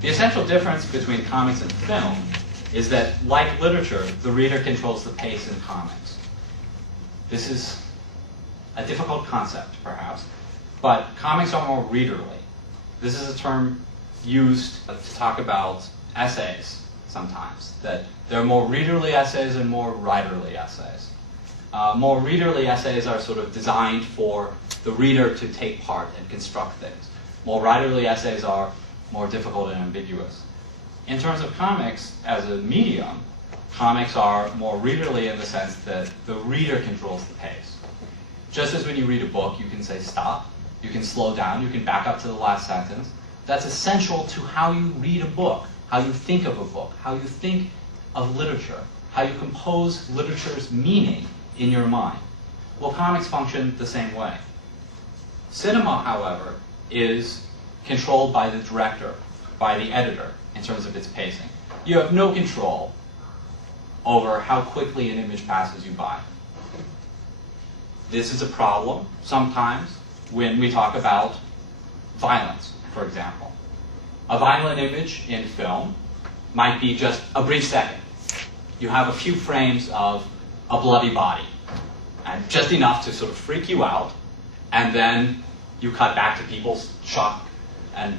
The essential difference between comics and film is that, like literature, the reader controls the pace in comics. This is a difficult concept, perhaps, but comics are more readerly. This is a term used to talk about essays sometimes, that there are more readerly essays and more writerly essays. More readerly essays are sort of designed for the reader to take part and construct things. More writerly essays are more difficult and ambiguous. In terms of comics as a medium, comics are more readerly in the sense that the reader controls the pace. Just as when you read a book, you can say stop, you can slow down, you can back up to the last sentence. That's essential to how you read a book, how you think of a book, how you think of literature, how you compose literature's meaning in your mind. Well, comics function the same way. Cinema, however, is controlled by the director, by the editor, in terms of its pacing. You have no control over how quickly an image passes you by. This is a problem sometimes when we talk about violence, for example. A violent image in film might be just a brief second. You have a few frames of a bloody body, and just enough to sort of freak you out, and then you cut back to people's shock and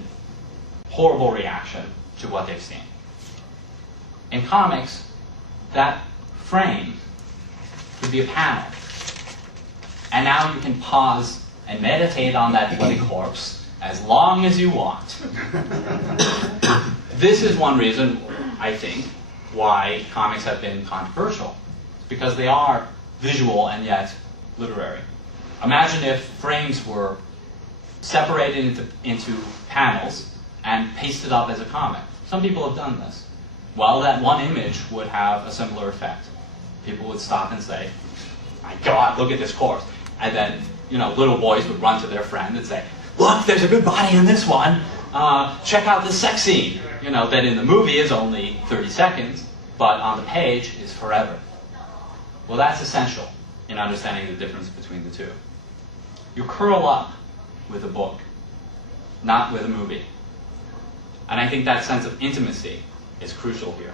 horrible reaction to what they've seen. In comics, that frame could be a panel. And now you can pause and meditate on that bloody corpse as long as you want. This is one reason, I think, why comics have been controversial. It's because they are visual and yet literary. Imagine if frames were separated into panels and pasted up as a comic. Some people have done this. Well, that one image would have a similar effect. People would stop and say, my God, look at this corpse. And then, little boys would run to their friend and say, look, there's a good body in this one. Check out this sex scene. That in the movie is only 30 seconds, but on the page is forever. Well, that's essential in understanding the difference between the two. You curl up with a book, not with a movie. And I think that sense of intimacy is crucial here.